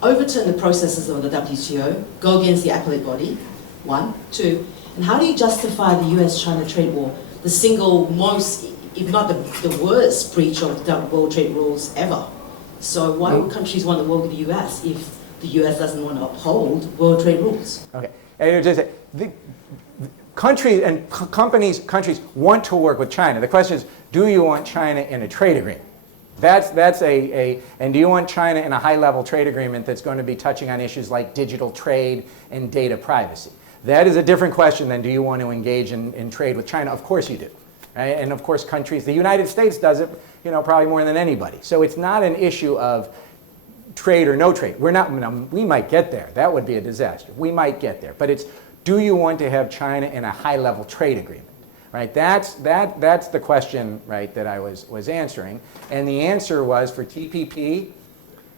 overturn the processes of the WTO, go against the appellate body, one, two, and how do you justify the US-China trade war, the single most, if not the worst breach of the world trade rules ever? So why would countries want to work with the US if the U.S. doesn't want to uphold world trade rules? Okay, the countries and countries want to work with China. The question is, do you want China in a trade agreement? And do you want China in a high-level trade agreement that's going to be touching on issues like digital trade and data privacy? That is a different question than do you want to engage in trade with China? Of course you do. Right? And of course countries, the United States does it, probably more than anybody. So it's not an issue of trade or no trade. We might get there. That would be a disaster. We might get there. But it's, do you want to have China in a high-level trade agreement? right? That's the question, right, that I was answering. And the answer was for TPP,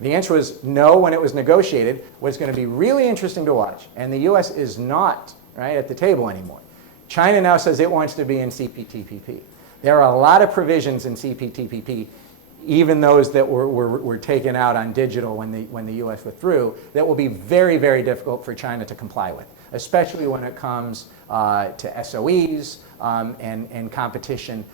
the answer was no when it was negotiated. What's going to be really interesting to watch, and the U.S. is not, right, at the table anymore. China now says it wants to be in CPTPP. There are a lot of provisions in CPTPP, even those that were taken out on digital when the U.S. withdrew, that will be very, very difficult for China to comply with, especially when it comes to SOEs and competition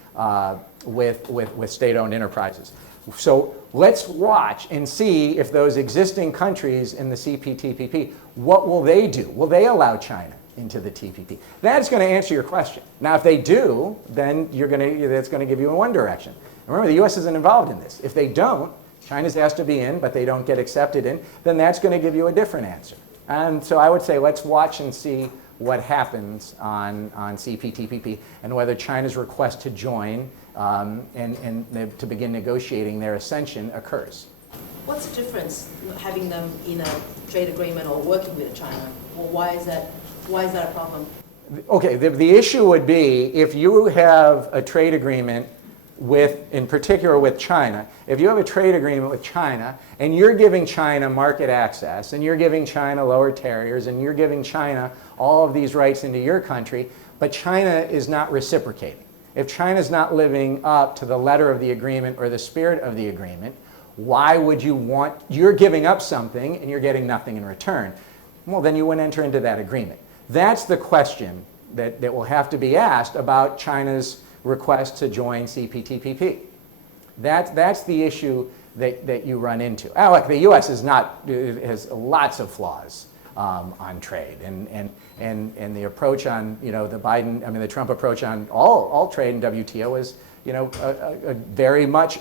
with state-owned enterprises. So let's watch and see if those existing countries in the CPTPP, what will they do? Will they allow China into the TPP? That's going to answer your question. Now, if they do, then that's going to give you in one direction. Remember, the U.S. isn't involved in this. If they don't, China's asked to be in, but they don't get accepted in, then that's going to give you a different answer. And so I would say let's watch and see what happens on CPTPP and whether China's request to join and to begin negotiating their ascension occurs. What's the difference having them in a trade agreement or working with China? Well, why is that a problem? Okay, the issue would be if you have a trade agreement in particular with China, if you have a trade agreement with China and you're giving China market access and you're giving China lower tariffs and you're giving China all of these rights into your country, but China is not reciprocating. If China's not living up to the letter of the agreement or the spirit of the agreement, why would you're giving up something and you're getting nothing in return? Well, then you wouldn't enter into that agreement. That's the question that will have to be asked about China's request to join CPTPP. That's the issue that you run into. Look, the U.S. has lots of flaws on trade, and the approach on the Trump approach on all trade in WTO was very much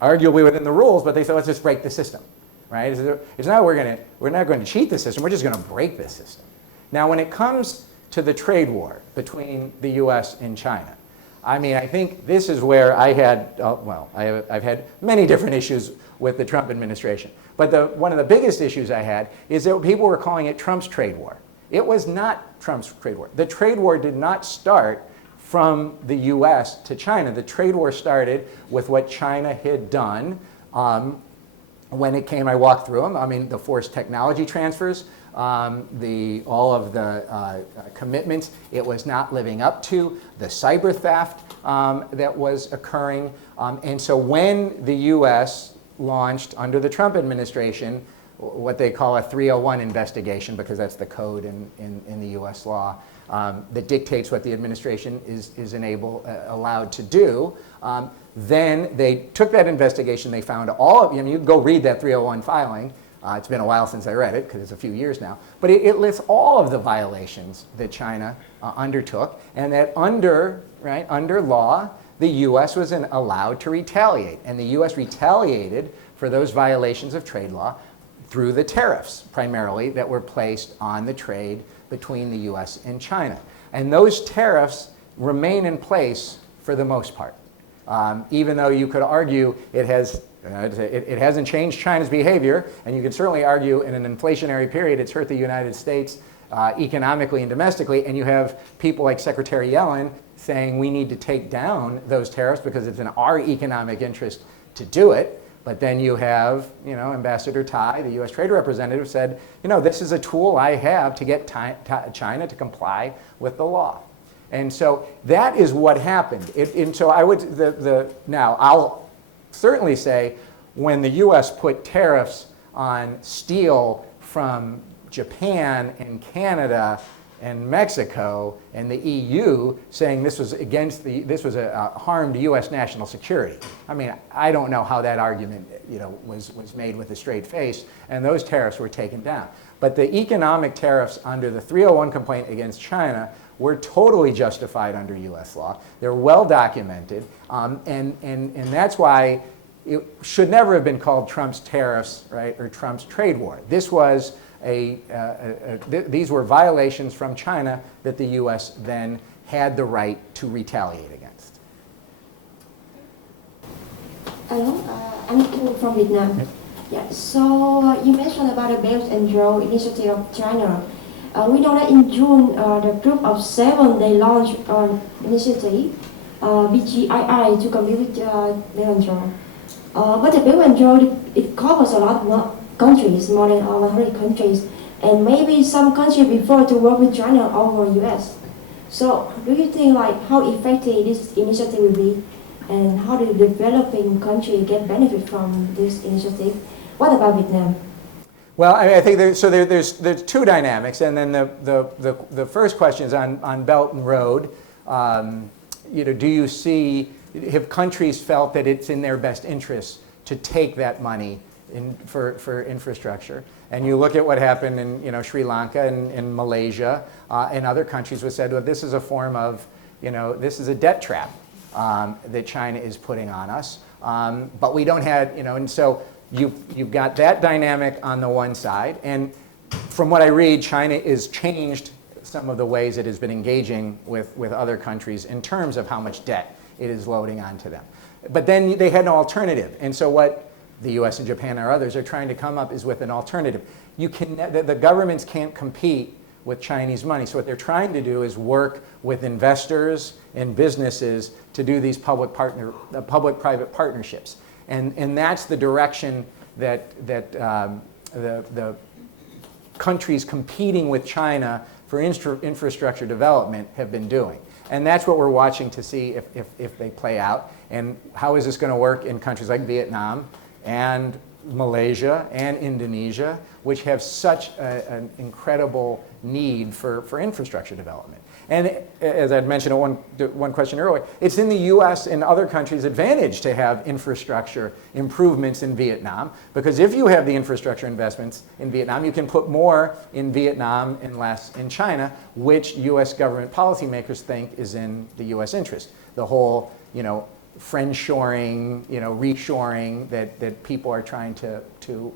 arguably within the rules, but they said let's just break the system, right? It's not we're not going to cheat the system, we're just going to break this system. Now, when it comes to the trade war between the U.S. and China, I think this is where I've had many different issues with the Trump administration. But one of the biggest issues I had is that people were calling it Trump's trade war. It was not Trump's trade war. The trade war did not start from the U.S. to China. The trade war started with what China had done when it came. I walked through them. The forced technology transfers, all of the commitments it was not living up to, the cyber theft that was occurring. And so when the U.S. launched under the Trump administration what they call a 301 investigation, because that's the code in the U.S. law that dictates what the administration is allowed to do, then they took that investigation, they found you can go read that 301 filing. It's been a while since I read it, because it's a few years now. But it lists all of the violations that China undertook, and that under law, the U.S. was allowed to retaliate. And the U.S. retaliated for those violations of trade law through the tariffs, primarily, that were placed on the trade between the U.S. and China. And those tariffs remain in place for the most part. Even though you could argue it hasn't changed China's behavior, and you can certainly argue in an inflationary period it's hurt the United States economically and domestically, and you have people like Secretary Yellen saying we need to take down those tariffs because it's in our economic interest to do it. But then you have, Ambassador Tai, the U.S. Trade Representative, said, this is a tool I have to get China to comply with the law. And so that is what happened. And so I would, now I'll certainly say when the U.S. put tariffs on steel from Japan and Canada and Mexico and the EU, saying this was a harm to U.S. national security. I don't know how that argument was made with a straight face, and those tariffs were taken down. But the economic tariffs under the 301 complaint against China were totally justified under U.S. law. They're well documented, and that's why it should never have been called Trump's tariffs, right, or Trump's trade war. This was these were violations from China that the U.S. then had the right to retaliate against. Hello, I'm from Vietnam. Yeah, so you mentioned about the Belt and Road Initiative of China. We know that in June, the group of 7, they launched an initiative, BGII, to compete with Belt and Road. But the Belt and Road, it covers a lot more countries, more than 100 countries, and maybe some countries prefer to work with China over US. So do you think like how effective this initiative will be, and how do the developing countries get benefit from this initiative? What about Vietnam? Well, I think there's two dynamics, and then the first question is on Belt and Road. Do you see, have countries felt that it's in their best interest to take that money for infrastructure? And you look at what happened in Sri Lanka and Malaysia and other countries, which said, well, this is a form of, this is a debt trap that China is putting on us, but we don't have, and so you've got that dynamic on the one side, and from what I read, China has changed some of the ways it has been engaging with other countries in terms of how much debt it is loading onto them. But then they had an alternative, and so what the U.S. and Japan or others are trying to come up is with an alternative. The governments can't compete with Chinese money, so what they're trying to do is work with investors and businesses to do these public-private partnerships. And that's the direction that the countries competing with China for infrastructure development have been doing. And that's what we're watching to see if they play out. And how is this going to work in countries like Vietnam and Malaysia and Indonesia, which have such an incredible need for infrastructure development. And as I'd mentioned in one question earlier, it's in the U.S. and other countries' advantage to have infrastructure improvements in Vietnam, because if you have the infrastructure investments in Vietnam, you can put more in Vietnam and less in China, which U.S. government policymakers think is in the U.S. interest. The whole, friendshoring, reshoring that people are trying to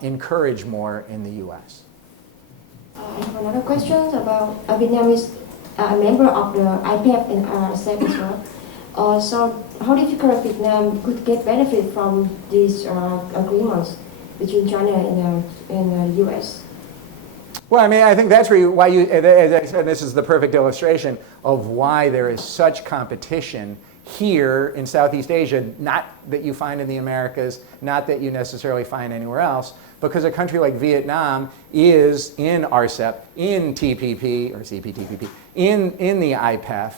encourage more in the U.S. I have another question about Vietnam is a member of the IPF and RCEP as well. So how difficult Vietnam could get benefit from these agreements between China and the U.S.? Well, I think that's why as I said, this is the perfect illustration of why there is such competition here in Southeast Asia, not that you find in the Americas, not that you necessarily find anywhere else, because a country like Vietnam is in RCEP, in TPP, or CPTPP, in the IPEF,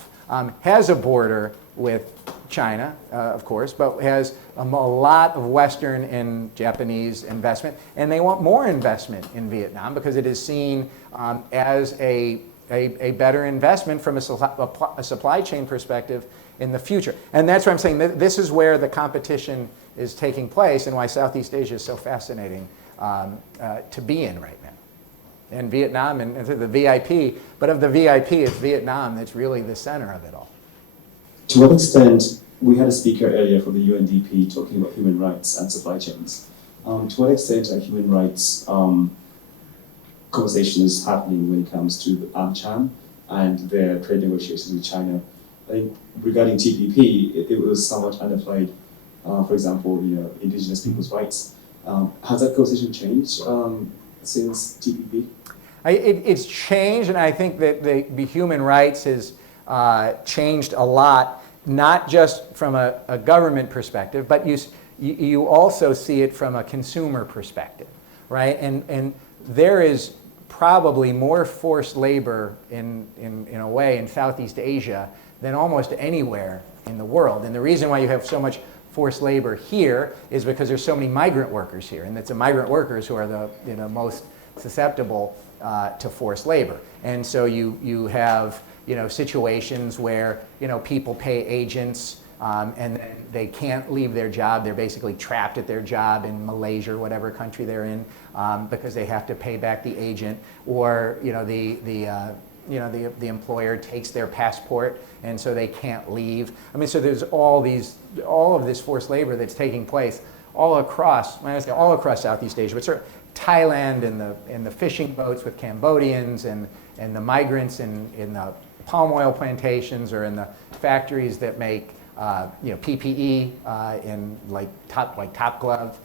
has a border with China, of course, but has a lot of Western and Japanese investment, and they want more investment in Vietnam because it is seen as a better investment from a supply chain perspective in the future. And that's why I'm saying that this is where the competition is taking place and why Southeast Asia is so fascinating to be in right now. And Vietnam and the VIP, but of the VIP, it's Vietnam that's really the center of it all. To what extent, we had a speaker earlier from the UNDP talking about human rights and supply chains. To what extent are human rights conversations happening when it comes to AmCham and their trade negotiations with China? I think regarding TPP, it was somewhat underplayed. For example, indigenous people's rights. Has that conversation changed since TPP? It's changed, and I think that the human rights has changed a lot, not just from a government perspective, but you also see it from a consumer perspective, right? And there is probably more forced labor in a way in Southeast Asia than almost anywhere in the world. And the reason why you have so much forced labor here is because there's so many migrant workers here, and it's the migrant workers who are the most susceptible to forced labor. And so you have situations where people pay agents and then they can't leave their job. They're basically trapped at their job in Malaysia or whatever country they're in because they have to pay back the agent, or the employer takes their passport and so they can't leave. So there's all of this forced labor that's taking place all across Southeast Asia, but certainly Thailand and the fishing boats with Cambodians and the migrants in the palm oil plantations or in the factories that make PPE in like Top Glove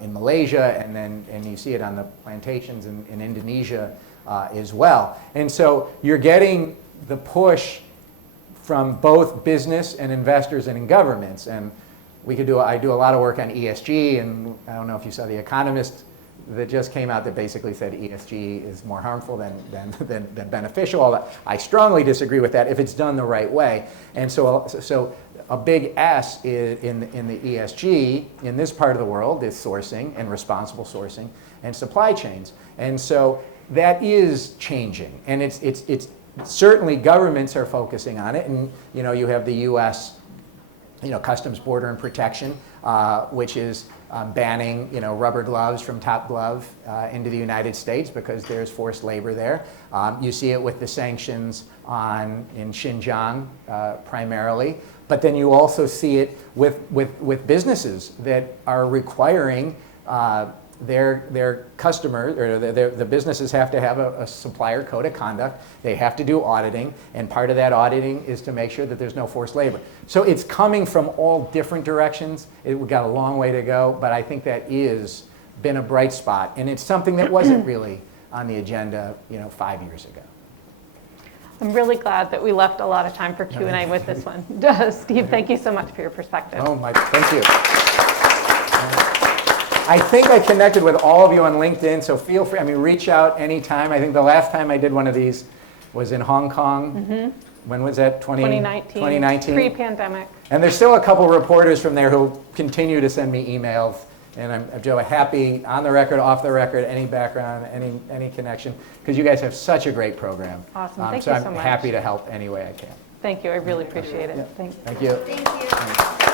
in Malaysia, and you see it on the plantations in Indonesia as well. And so you're getting the push from both business and investors and in governments. And I do a lot of work on ESG, and I don't know if you saw The Economist that just came out that basically said ESG is more harmful than beneficial. I strongly disagree with that if it's done the right way. And so a big S in the ESG in this part of the world is sourcing and responsible sourcing and supply chains. And so that is changing, and it's certainly governments are focusing on it. And you have the U.S. Customs, Border and Protection, which is banning rubber gloves from Top Glove into the United States because there's forced labor there. You see it with the sanctions in Xinjiang primarily, but then you also see it with businesses that are requiring their customers, or the businesses have to have a supplier code of conduct. They have to do auditing, and part of that auditing is to make sure that there's no forced labor. So it's coming from all different directions. We've got a long way to go, but I think that is been a bright spot, and it's something that wasn't really on the agenda 5 years ago. I'm really glad that we left a lot of time for Q&A with this one. Steve, thank you so much for your perspective. Thank you. I think I connected with all of you on LinkedIn, so feel free. Reach out anytime. I think the last time I did one of these was in Hong Kong. Mm-hmm. When was that? 2019. Pre-pandemic. And there's still a couple reporters from there who continue to send me emails. And I'm Joe, happy on the record, off the record, any background, any connection, because you guys have such a great program. Awesome. Thank you so much. So I'm happy to help any way I can. Thank you. I really appreciate it. Yeah. Thanks. Thank you. Thank you.